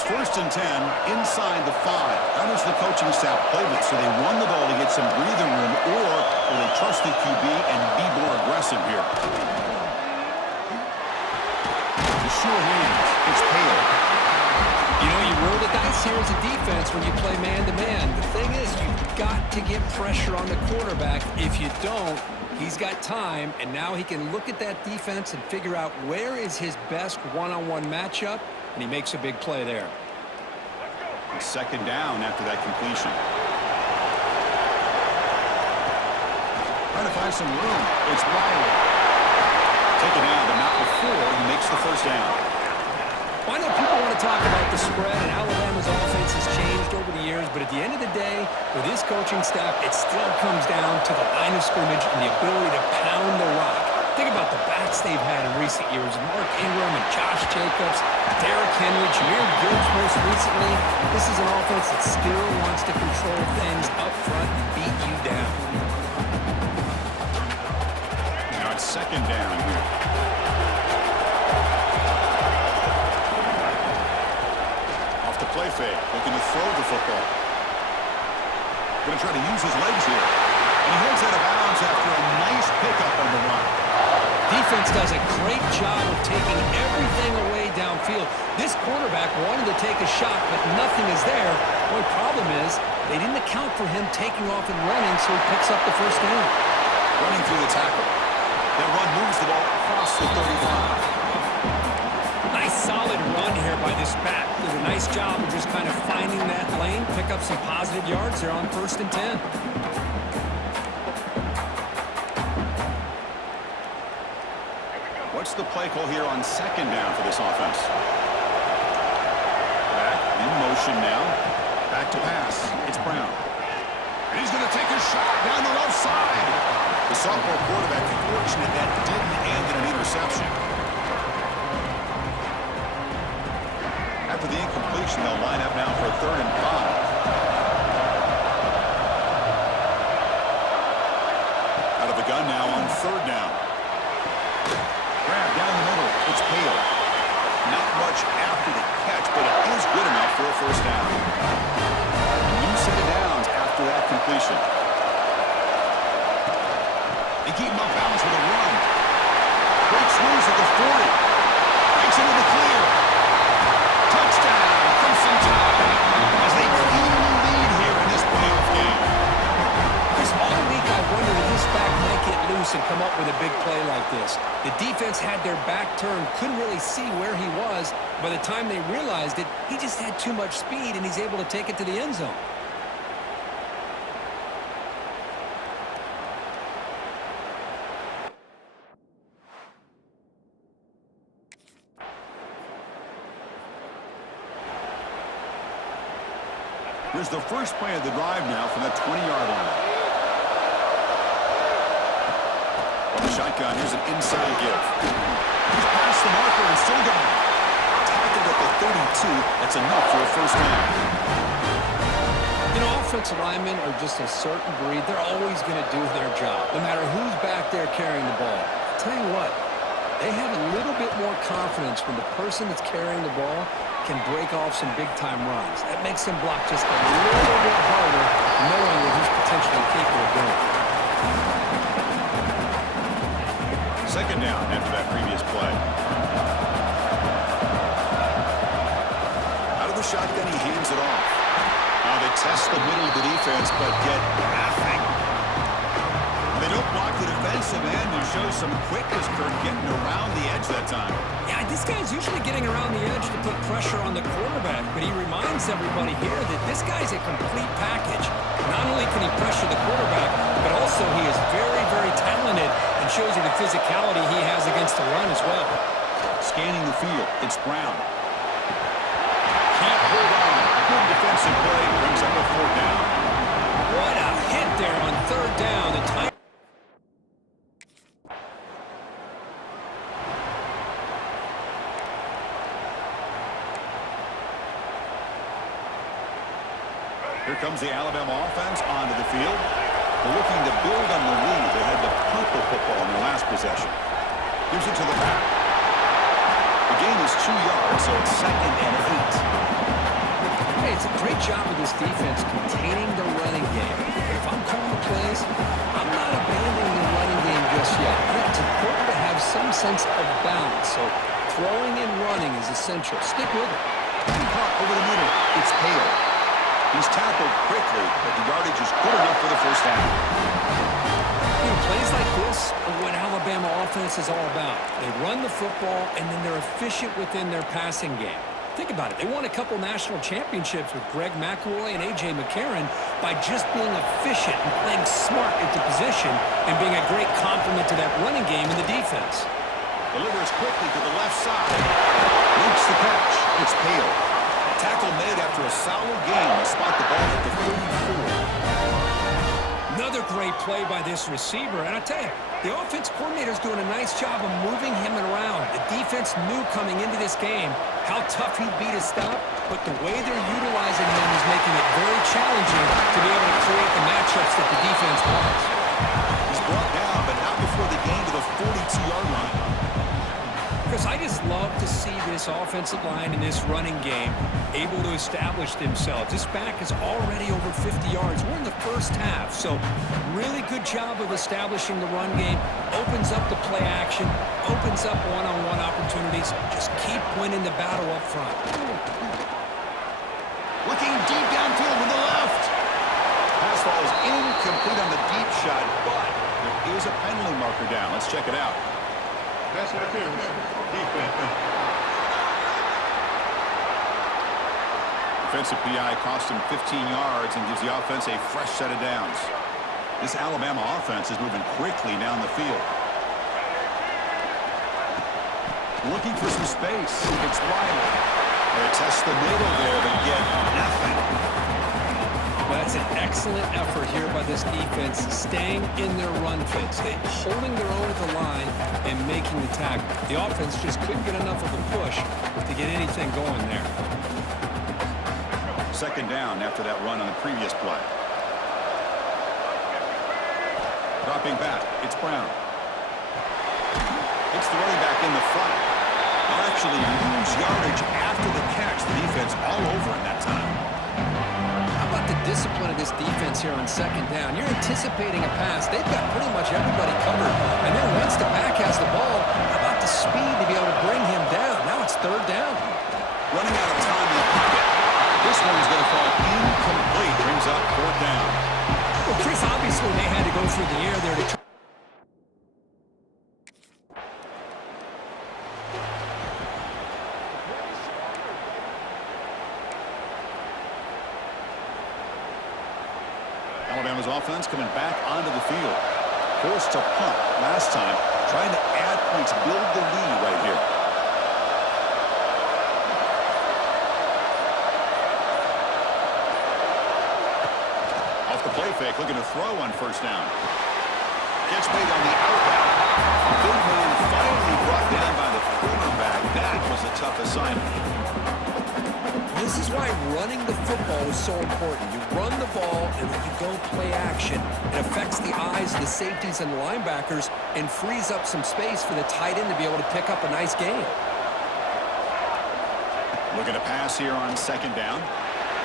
It's 1st and 10 inside the 5. How does the coaching staff play this? So they run the ball to get some breathing room, or will they trust the QB and be more aggressive here? The sure hands. It's Hale. You know, you roll the dice here as a defense when you play man-to-man. The thing is, you've got to get pressure on the quarterback. If you don't, he's got time, and now he can look at that defense and figure out where is his best one-on-one matchup, and he makes a big play there. It's 2nd down after that completion. Trying to find some room. It's Riley. Taken out, but not before he makes the 1st down. I know people want to talk about the spread, and Alabama's offense has changed over the years, but at the end of the day, with his coaching staff, it still comes down to the line of scrimmage and the ability to pound the rock. Think about the backs they've had in recent years, Mark Ingram and Josh Jacobs, Derrick Henry, Jahmyr Gibbs most recently. This is an offense that still wants to control things up front and beat you down. Now it's 2nd down here. Play fake, looking to throw the football. Going to try to use his legs here. And he heads out of bounds after a nice pickup on the run. Defense does a great job of taking everything away downfield. This quarterback wanted to take a shot, but nothing is there. The only problem is they didn't account for him taking off and running, so he picks up the 1st down. Running through the tackle. That run moves the ball across the 35. Nice solid run here by this back. Did a nice job of just kind of finding that lane, pick up some positive yards there on 1st and 10. What's the play call here on 2nd down for this offense? Back in motion now. Back to pass. It's Brown. And he's going to take a shot down the left side. The sophomore quarterback fortunate that didn't end in an interception. After the incompletion, they'll line up now for a 3rd and 5. Out of the gun now on 3rd down. Grab down the middle. It's Hale. Not much after the catch, but it is good enough for a 1st down. A new set of downs after that completion. They keep him off balance with a run. Breaks loose at the 40. Breaks into the clear. Touchdown, Crimson Tide, as they cleanly lead here in this playoff game. Chris, all week I wondered if this back might get loose and come up with a big play like this. The defense had their back turned, couldn't really see where he was. By the time they realized it, he just had too much speed, and he's able to take it to the end zone. Here's the first play of the drive now from that 20-yard line. On the shotgun, here's an inside give. He's past the marker and still going. Tackled at the 32. That's enough for a 1st down. You know, offensive linemen are just a certain breed. They're always going to do their job, no matter who's back there carrying the ball. I'll tell you what, they have a little bit more confidence when the person that's carrying the ball can break off some big-time runs. That makes them block just a little bit harder, knowing what he's potentially capable of doing. 2nd down after that previous play. Out of the shotgun, he hands it off. Now they test the middle of the defense, but get nothing. They don't block the defensive end and show some quickness, Kirk, getting around the edge that time. Yeah, this guy's usually getting around the edge to put pressure on the quarterback, but he reminds everybody here that this guy's a complete package. Not only can he pressure the quarterback, but also he is very, very talented and shows you the physicality he has against the run as well. Scanning the field, it's Brown. Can't hold on. Good defensive play brings up a 4th down. What a hit there on 3rd down. The time. Here comes the Alabama offense onto the field. They're looking to build on the lead. They had to punt the football in their last possession. Gives it to the back. The gain is 2 yards, so it's 2nd and 8. Hey, it's a great job of this defense containing the running game. But if I'm calling the plays, I'm not abandoning the running game just yet. I think it's important to have some sense of balance. So throwing and running is essential. Stick with it. Caught over the middle. It's Hale. He's tackled quickly, but the yardage is good enough for the first down. You know, plays like this are what Alabama offense is all about. They run the football, and then they're efficient within their passing game. Think about it. They won a couple national championships with Greg McElroy and A.J. McCarron by just being efficient and playing smart into position and being a great complement to that running game in the defense. Delivers quickly to the left side. Makes the catch. It's Hale. Tackle made after a solid game to spot the ball at the 34. Another great play by this receiver. And I tell you, the offense coordinator's doing a nice job of moving him around. The defense knew coming into this game how tough he'd be to stop, but the way they're utilizing him is making it very challenging to be able to create the matchups that the defense wants. He's brought down, but not before the gain to the 42-yard line. Chris, I just love to see this offensive line in this running game able to establish themselves. This back is already over 50 yards. We're in the first half, so really good job of establishing the run game. Opens up the play action, opens up one-on-one opportunities. Just keep winning the battle up front. Looking deep downfield to the left. Pass ball is incomplete on the deep shot, but there is a penalty marker down. Let's check it out. Pass interference. Defense. Defensive PI cost him 15 yards and gives the offense a fresh set of downs. This Alabama offense is moving quickly down the field. Looking for some space. It's Riley. They test the middle there, but get nothing. That's an excellent effort here by this defense, staying in their run fits. They're holding their own at the line and making the tackle. The offense just couldn't get enough of a push to get anything going there. 2nd down after that run on the previous play. Dropping back, it's Brown. It's the running back in the front. They'll actually lose yardage after the catch. The defense all over in that time. How about the discipline of this defense here on 2nd down? You're anticipating a pass. They've got pretty much everybody covered. And then once the back has the ball, how about the speed to be able to bring him down? Now it's 3rd down. Running out of time in the pocket. This one is going to fall incomplete. Brings up 4th down. Well, Chris, obviously they had to go through the air there to try. Alabama's offense coming back onto the field. Forced to punt last time, trying to add points, build the lead right here. Off the play fake, looking to throw on 1st down. Catch made on the outbound. Big man finally brought down by the quarterback. That was a tough assignment. This is why running the football is so important. You run the ball, and when you don't play action, it affects the eyes of the safeties and the linebackers and frees up some space for the tight end to be able to pick up a nice gain. Looking to pass here on 2nd down.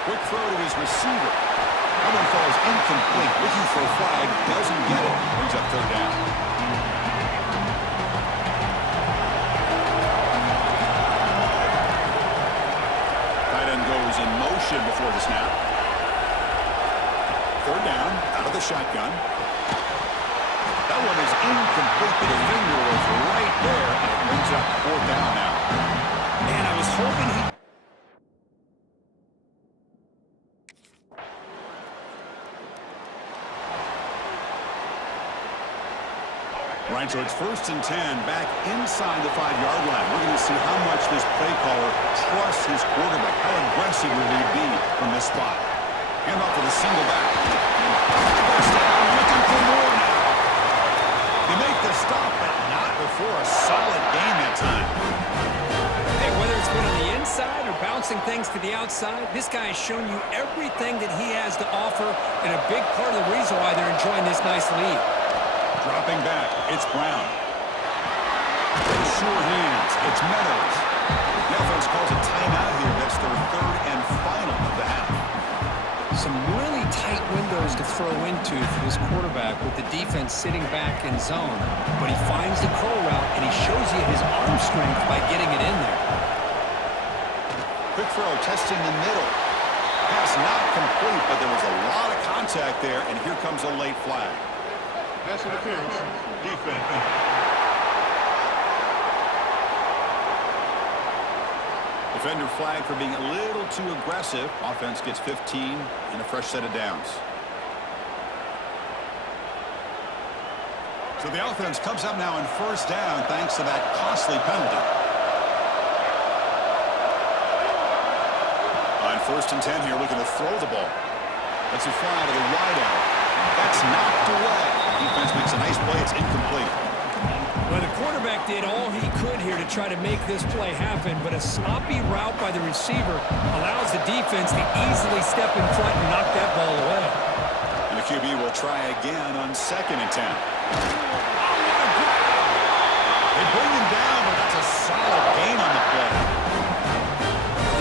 Quick throw to his receiver. That one falls incomplete. Looking for a flag. Doesn't get it. Brings up 3rd down. Goes in motion before the snap. 3rd down, out of the shotgun. That one is incomplete. The defender was right there, and it brings up 4th down now. Man, I was hoping he... Right, so it's 1st and 10, back inside the 5-yard line. We're going to see how much this play caller trusts his quarterback. How aggressive will he be from this spot? Hand off to the single back. First down, looking for more now. They make the stop, but not before a solid gain that time. Hey, whether it's going on the inside or bouncing things to the outside, this guy has shown you everything that he has to offer, and a big part of the reason why they're enjoying this nice lead. Dropping back, it's Brown. With sure hands, it's Meadows. The offense calls a timeout here. That's their third and final of the half. Some really tight windows to throw into for this quarterback with the defense sitting back in zone. But he finds the curl route, and he shows you his arm strength by getting it in there. Quick throw, testing the middle. Pass not complete, but there was a lot of contact there, and here comes a late flag. Pass interference. Defense. Defender flag for being a little too aggressive. Offense gets 15 and a fresh set of downs. So the offense comes up now in first down thanks to that costly penalty. On 1st and 10 here, looking to throw the ball. That's a fly to the wideout. That's knocked away. Defense makes a nice play. It's incomplete. Well, the quarterback did all he could here to try to make this play happen, but a sloppy route by the receiver allows the defense to easily step in front and knock that ball away. And the QB will try again on 2nd and 10. They bring him down, but that's a solid gain on the play.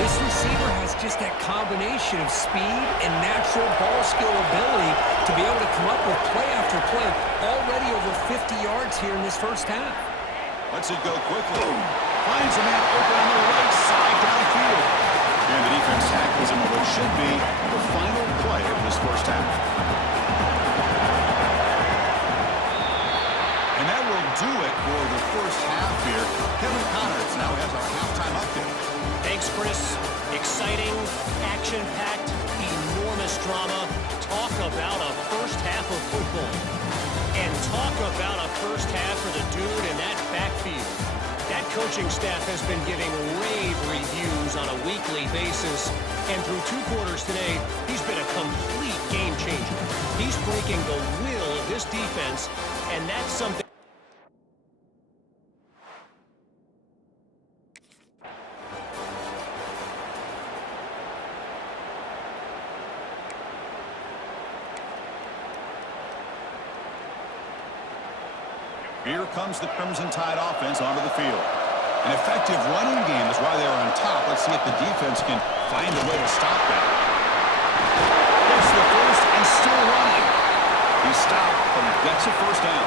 This receiver has just that combination of speed and natural ball skill ability to be able to come up with play after play, already over 50 yards here in this first half. Lets it go quickly. Finds a man open on the right side downfield. And the defense tackles him with what should be the final play of this first half. And that will do it for the first half here. Kevin Connors now has our halftime update. Thanks, Chris. Exciting, action-packed, enormous drama. Talk about a first half of football. And talk about a first half for the dude in that backfield. That coaching staff has been giving rave reviews on a weekly basis. And through 2 quarters today, he's been a complete game changer. He's breaking the will of this defense, and that's something. Here comes the Crimson Tide offense onto the field. An effective running game is why they're on top. Let's see if the defense can find a way to stop that. Gets the first and still running. He stopped, but he gets a first down.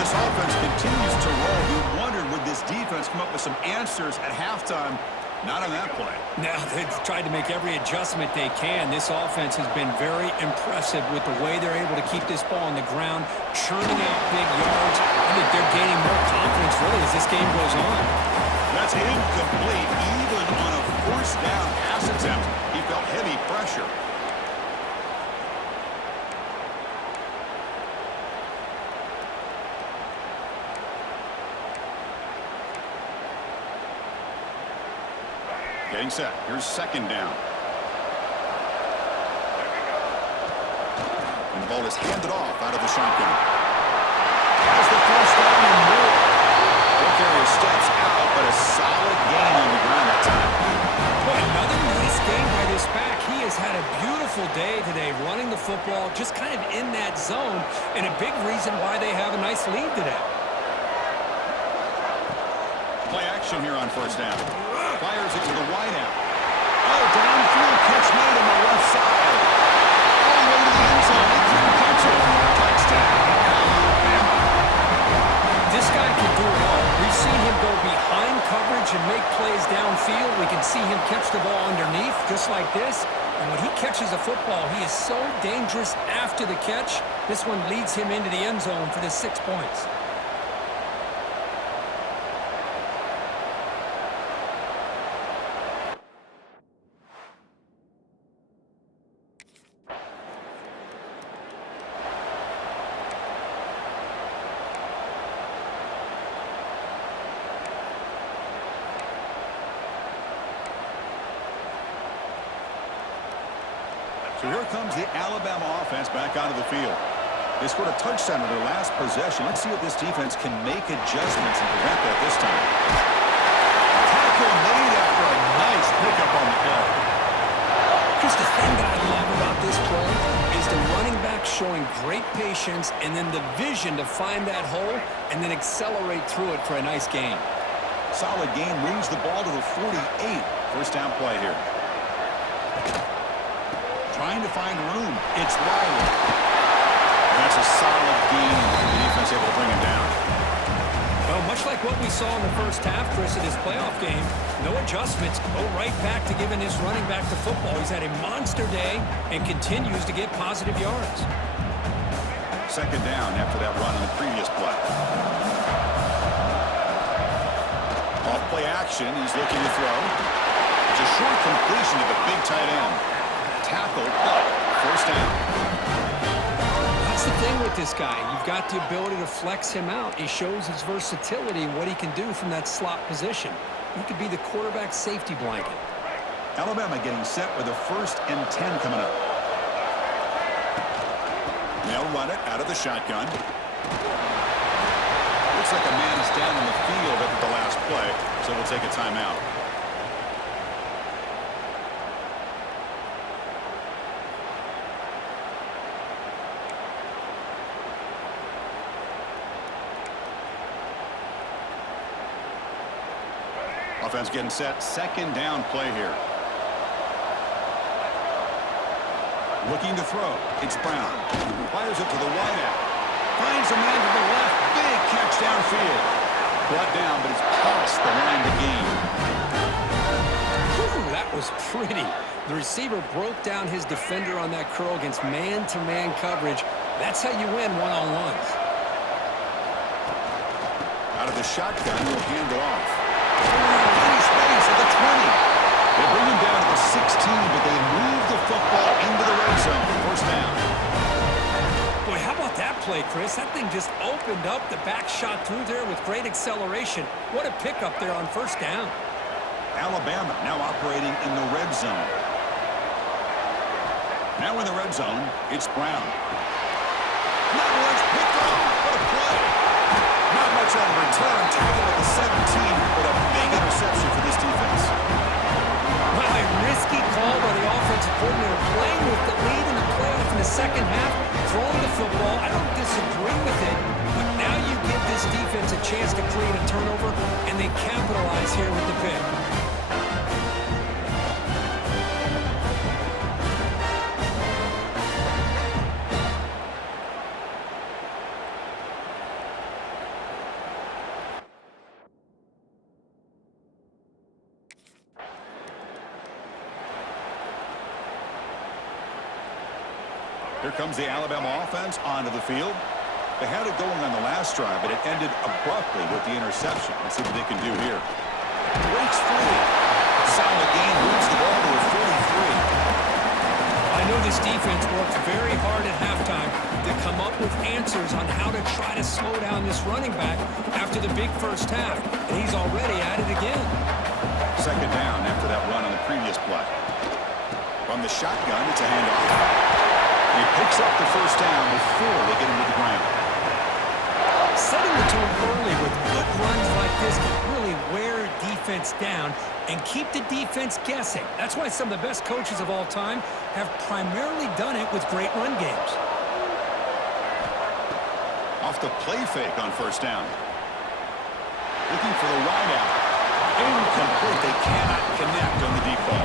This offense continues to roll. We wondered, would this defense come up with some answers at halftime? Not on that play. Now, they've tried to make every adjustment they can. This offense has been very impressive with the way they're able to keep this ball on the ground, churning out big yards. I think they're gaining more confidence, really, as this game goes on. That's incomplete. Even on a first down pass attempt, he felt heavy pressure. Getting set. Here's 2nd down. And the ball is handed off out of the shotgun. Has the first down and more. They'll carry steps out, but a solid gain on the ground that time. Boy, another nice game by this back. He has had a beautiful day today running the football, just kind of in that zone, and a big reason why they have a nice lead today. Play action here on first down. Fires it to the wideout. Oh, downfield catch made on the left side. All the way to the end zone. They couldn't catch it. Touchdown, Alabama. This guy can do it all. We've seen him go behind coverage and make plays downfield. We can see him catch the ball underneath, just like this. And when he catches a football, he is so dangerous after the catch. This one leads him into the end zone for the 6 points. So here comes the Alabama offense back onto the field. They scored a touchdown on their last possession. Let's see if this defense can make adjustments and prevent that this time. Tackle made after a nice pickup on the play. Just the thing that I love about this play is the running back showing great patience and then the vision to find that hole and then accelerate through it for a nice gain. Solid gain, moves the ball to the 48. First down play here. Trying to find room. It's Riley. That's a solid gain. The defense able to bring him down. Well, much like what we saw in the first half, Chris, in his playoff game, no adjustments. Go right back to giving this running back the football. He's had a monster day and continues to get positive yards. Second down after that run in the previous play. Off play action. He's looking to throw. It's a short completion to the big tight end. Tackled, but first down. That's the thing with this guy. You've got the ability to flex him out. He shows his versatility and what he can do from that slot position. He could be the quarterback safety blanket. Alabama getting set with a 1st and 10 coming up. They'll run it out of the shotgun. Looks like a man is down in the field after the last play, so we'll take a timeout. Offense getting set. Second down play here. Looking to throw. It's Brown. Fires it to the wideout. Finds a man to the left. Big catch downfield. Brought down, but it's past the line to gain. Whew, that was pretty. The receiver broke down his defender on that curl against man-to-man coverage. That's how you win one-on-ones. Out of the shotgun, he'll hand it off. Plenty of space at the 20. They bring him down to the 16, but they move the football into the red zone. First down. Boy, how about that play, Chris? That thing just opened up. The back shot through there with great acceleration. What a pickup there on first down. Alabama now operating in the red zone. Now in the red zone, it's Brown. Not much picked off. What a play. Not much on the return. Tackled at the 17, but a big interception for this defense. Well, a risky call by the offensive coordinator, playing with the lead in the playoff in the second half, throwing the football. I don't disagree with it, but now you give this defense a chance to create a turnover, and they capitalize here with the pick. Here comes the Alabama offense onto the field. They had it going on the last drive, but it ended abruptly with the interception. Let's see what they can do here. Breaks free. Solid gain, moves the ball to a 43. I know this defense worked very hard at halftime to come up with answers on how to try to slow down this running back after the big first half, and he's already at it again. Second down after that run on the previous play. From the shotgun, it's a handoff. He picks up the first down before they get him to the ground. Setting the tone early with good runs like this can really wear defense down and keep the defense guessing. That's why some of the best coaches of all time have primarily done it with great run games. Off the play fake on first down. Looking for the wideout. Incomplete. They cannot connect on the deep ball.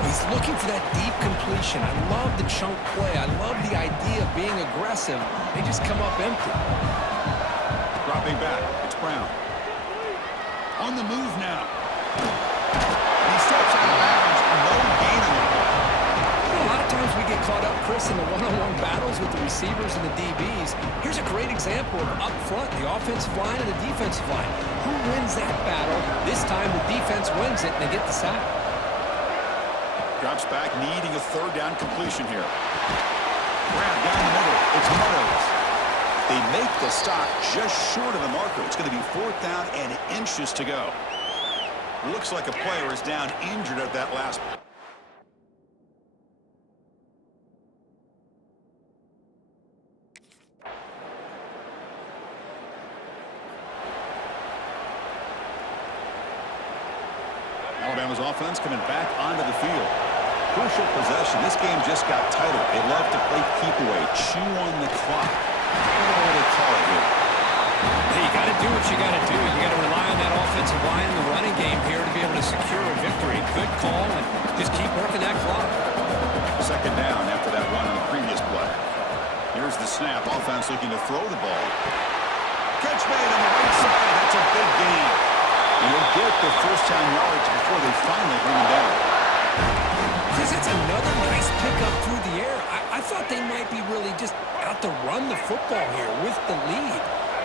He's looking for that deep completion. I love the chunk play. I love the idea of being aggressive. They just come up empty. Dropping back. It's Brown. On the move now. He steps out of bounds. No gain on the play. A lot of times we get caught up, Chris, in the one-on-one battles with the receivers and the DBs. Here's a great example of up front, the offensive line and the defensive line. Who wins that battle? This time the defense wins it and they get the sack. Drops back, needing a third down completion here. Grab down the middle. It's Meadows. They make the stop just short of the marker. It's going to be fourth down and inches to go. Looks like a player is down injured at that last. Alabama's offense coming back onto the field. Crucial possession. This game just got tighter. They love to play keep away, chew on the clock. I don't know what they call it here. Hey, you got to do what you got to do. You got to rely on that offensive line in the running game here to be able to secure a victory. Good call, and just keep working that clock. Second down after that run on the previous play. Here's the snap. Offense looking to throw the ball. Catch made on the right side. That's a big gain. And he'll get the first down yards before they finally bring him down. Chris, it's another nice pickup through the air. I thought they might be really just out to run the football here with the lead.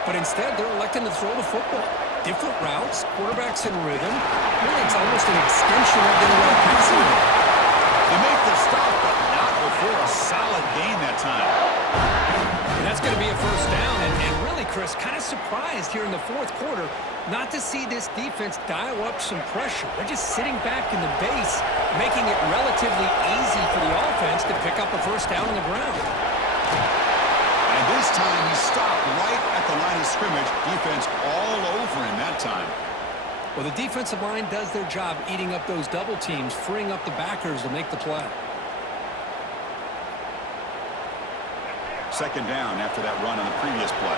But instead, they're electing to throw the football. Different routes, quarterbacks in rhythm. Really, it's almost an extension of their passing game. They make the stop, but not before a solid gain that time. And that's going to be a first down. And really, Chris, kind of surprised here in the fourth quarter not to see this defense dial up some pressure. They're just sitting back in the base, making it relatively easy for the offense to pick up a first down on the ground. And this time he stopped right at the line of scrimmage. Defense all over him that time. Well, the defensive line does their job eating up those double teams, freeing up the backers to make the play. Second down after that run on the previous play.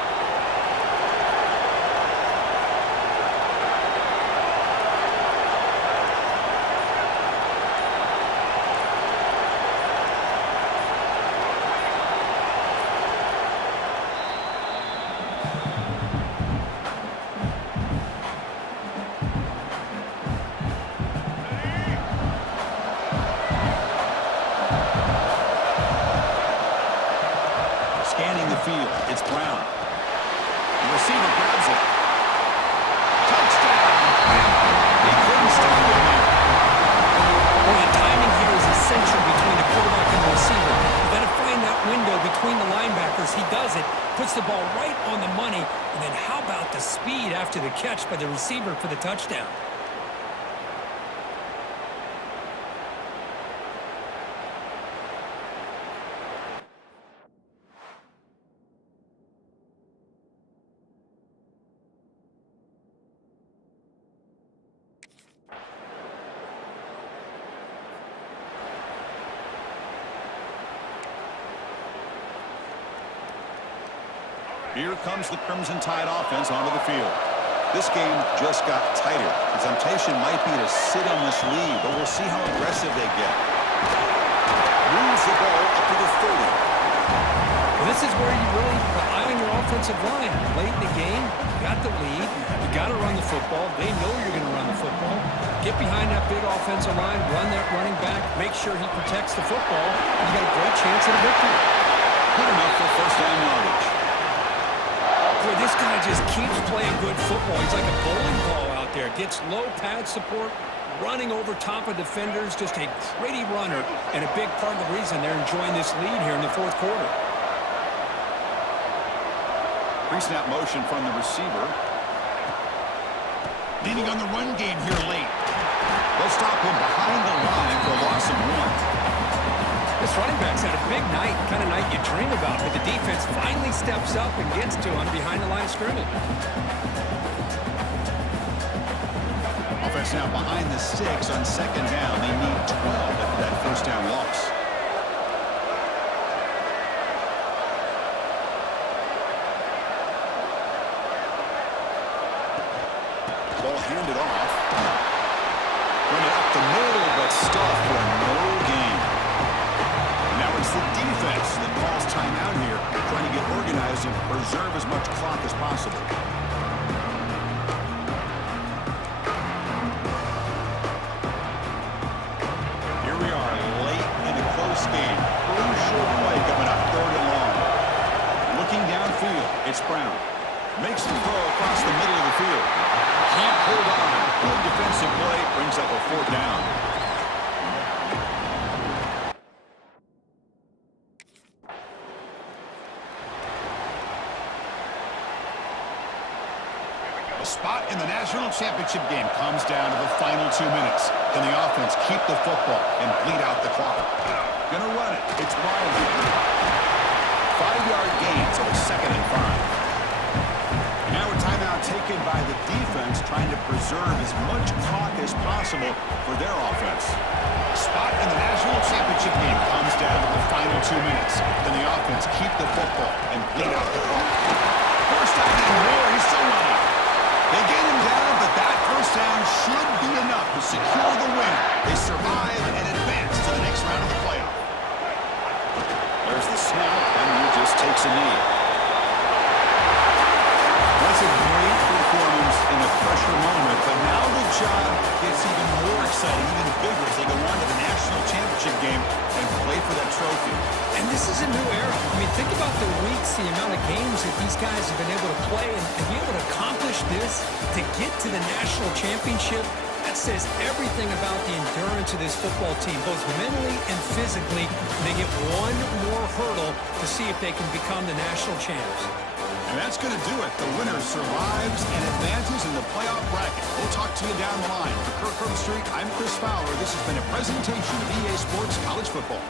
Scanning the field, it's Brown. The receiver grabs it. Touchdown! He couldn't stop him there. Well, the timing here is essential between the quarterback and the receiver. You got to find that window between the linebackers. He does it, puts the ball right on the money, and then how about the speed after the catch by the receiver for the touchdown? Here comes the Crimson Tide offense onto the field. This game just got tighter. The temptation might be to sit on this lead, but we'll see how aggressive they get. Moves the ball up to the 30. Well, this is where you really rely on your offensive line. Late in the game, you got the lead. You got to run the football. They know you're going to run the football. Get behind that big offensive line, run that running back, make sure he protects the football, and you got a great chance at a victory. Good enough for first down yardage. Boy, this guy just keeps playing good football. He's like a bowling ball out there. Gets low pad support, running over top of defenders. Just a gritty runner, and a big part of the reason they're enjoying this lead here in the fourth quarter. Pre-snap motion from the receiver. Leading on the run game here late. They'll stop him behind the line for a loss of 1. This running back's had a big night, kind of night you dream about, but the defense finally steps up and gets to him behind the line of scrimmage. Offense now behind the 6 on second down. They need 12 after that first down loss. Ball handed off. Run it up the middle, but stuffed for no gain. Now it's the defense that calls timeout here, trying to get organized and preserve as much clock as possible. Here we are, late in a close game. Crucial play coming up, third and long. Looking downfield, it's Brown. Makes the throw across the middle of the field. Can't hold on. Good defensive play, brings up a fourth down. A spot in the national championship game comes down to the final 2 minutes. Can the offense keep the football and bleed out the clock? Gonna run it. It's Riley. 5-yard gain, so it's 2nd and 5. Now a timeout taken by the defense, trying to preserve as much clock as possible for their offense. A spot in the national championship game comes down to the final 2 minutes. Can the offense keep the football and bleed out the clock? First down and more. to secure the win. They survive and advance to the next round of the playoff. There's the snap, and he just takes a knee. That's a great performance in a pressure moment, but now the job gets even more exciting, even bigger as they go on to the national championship game and play for that trophy. And this is a new era. I mean, think about the weeks, the amount of games that these guys have been able to play and be able to accomplish this to get to the national championship. That says everything about the endurance of this football team, both mentally and physically. They get one more hurdle to see if they can become the national champs. And that's going to do it. The winner survives and advances in the playoff bracket. We'll talk to you down the line. For Kirk Herbstreit, I'm Chris Fowler. This has been a presentation of EA Sports College Football.